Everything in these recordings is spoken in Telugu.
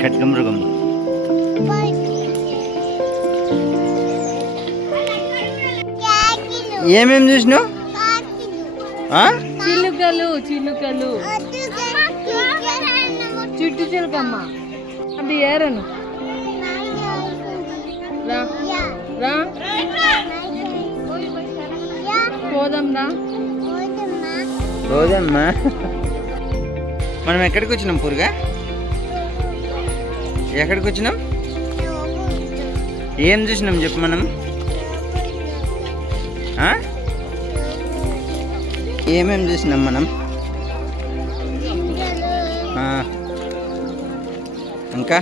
ఖడ్గమృగం. ఏమేం చూసినావు? చిలుకలు చిలుకలు చుట్టు చిలుకమ్మ అది ఏరను రా రా పోదాం రా. పోదమ్మా. మనం ఎక్కడికి వచ్చినాం పూర్గా? ఎక్కడికి వచ్చినాం? ఏం చూసినాం చెప్పు మనం? ఏమేం చూసినాం మనం? ఇంకా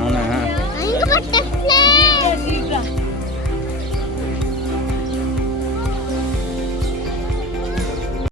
అవునా?